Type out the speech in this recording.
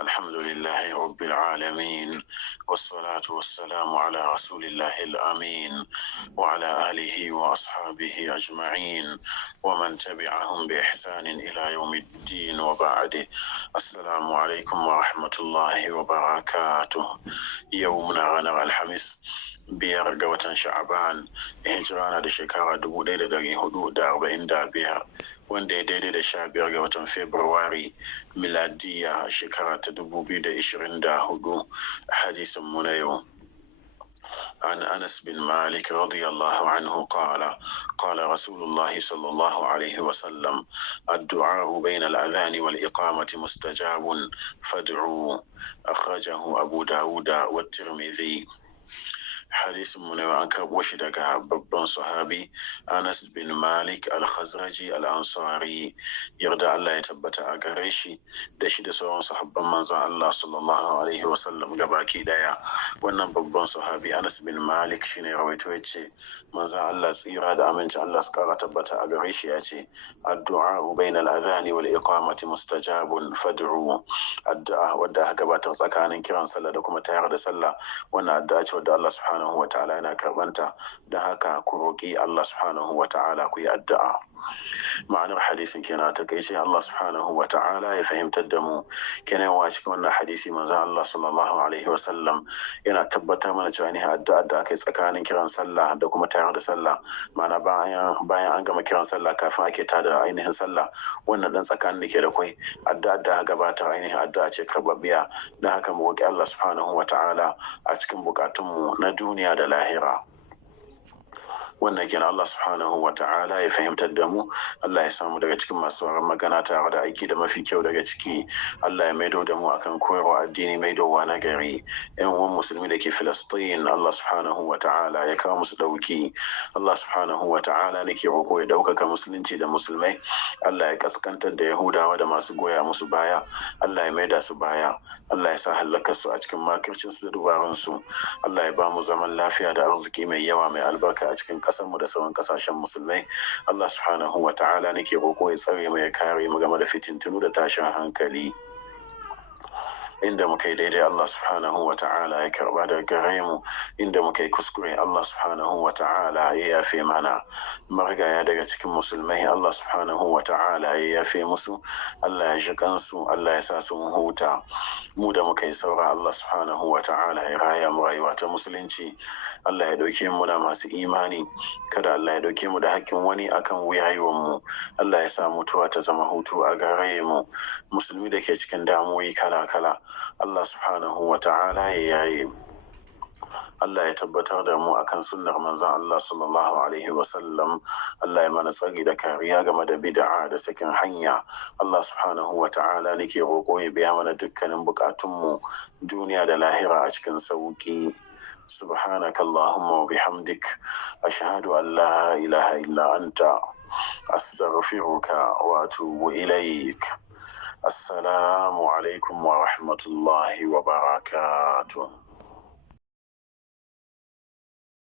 الحمد لله رب العالمين، والصلاة والسلام على رسول الله الأمين وعلى آله وأصحابه أجمعين ومن تبعهم بإحسان إلى يوم الدين، وبعد. السلام عليكم ورحمة الله وبركاته. يومنا غنر الحميس biyar ga watan sha'aban hijira na da shekara 1445 wanda ya daidai da 15 ga watan februari miladiya shekara ta 2024. hadisin mu na yau عن أنس بن مالك رضي الله عنه قال قال رسول الله صلى الله عليه وسلم الدعاء بين الأذان والإقامة مستجاب فادعوا. أخرجه أبو داود والترمذي. hadisin mu ne an karɓo shi daga babban sahabi Anas bin Malik al-Khazraji al-Ansari, yarda Allah ya tabbata a gare shi da sauran sahabban manzon Allah sallallahu alaihi wasallam gabaki daya. Wannan babban sahabi Anas bin Malik shine rawaito yace manzon Allah tsira da aminci Allah su kara tabbata a gare shi yace addu'a bainal adhani wal iqamati mustajabun fad'u. Addu'a wadda aka gabatar tsakanin kiran sallah da kuma tayar da sallah, wannan addu'a ce wadda Allah subhanahu wa ta'ala yana karbanta, da haka ku roƙi Allah subhanahu wa ta'ala ku yi addu'a. Ma'anar hadisin kenan ta kai sai Allah subhanahu wa ta'ala ya fahimtar da mu kenan wa cikin wannan hadisi manzon Allah sallallahu alaihi wa sallam yana tabbatar mana cewa ne addu'a da aka yi tsakanin kiran sallah da kuma tayar da sallah, ma'ana bayan an gama kiran sallah kafin ake tada ainihin sallah, wannan dan tsakanin da ke da kwai addu'a da gabatar ainihin addu'a ce karbabbiya, da haka mu roƙi Allah subhanahu wa ta'ala a cikin bukatunmu na duniya da lahira. Wannan kenan Allah subhanahu wa ta'ala ya fahimtar da mu, Allah ya samu daga cikin masu magana tare da aiki da mafi kyau daga ciki, Allah ya maido da mu akan koyarwa addini maidowa na gari. Yan uwan musulmi da ke Filistin, Allah subhanahu wa ta'ala ya kawo musu dauki. Allah subhanahu wa ta'ala nake roƙo ya daukaka musulunci da musulmai, Allah ya kaskantar da Yahudawa da masu goya musu baya, Allah ya maida su baya, Allah ya sa halakar su a cikin makircin su da dubarun su. Allah ya ba mu zaman lafiya da arziki mai yawa mai albarka a cikin mu da sauran kasashen musulmai. Allah subhanahu wa ta'ala nake roƙo ya tsare mu ya kare mu game da fitintunu da tashin hankali. Inda muka yi daidai Allah subhanahu wa ta'ala ya karba daga gare mu, inda muka yi kuskure Allah subhanahu wa ta'ala ya yafe mana. Marigaya daga cikin musulmai Allah subhanahu wa ta'ala ya yafe musu, Allah ya ji kansu, Allah ya sa su huta. Mu da muka yi saura Allah subhanahu wa ta'ala ya raya mu rayuwa ta musulunci. Allah ya dauke mu na masu imani, kada Allah ya dauke mu da hakkin wani akan wuyayen mu. Allah ya sa mutuwa ta zama hutu a gare mu. Musulmi da ke cikin damuwoyi kala-kala, Allah subhanahu wa ta'ala ya yaye. Allah ya tabbatar da mu akan sunnar manzon Allah sallallahu alaihi wa sallam. Allah ya mana tsari da kariya game da bid'a da sakin hanya. Allah subhanahu wa ta'ala nake roƙo ya biya mana dukkanin bukatunmu duniya da lahira a cikin sauki. سبحانك اللهم وبحمدك أشهد أن لا إله إلا أنت أستغفرك وأتوب إليك. السلام عليكم ورحمة الله وبركاته.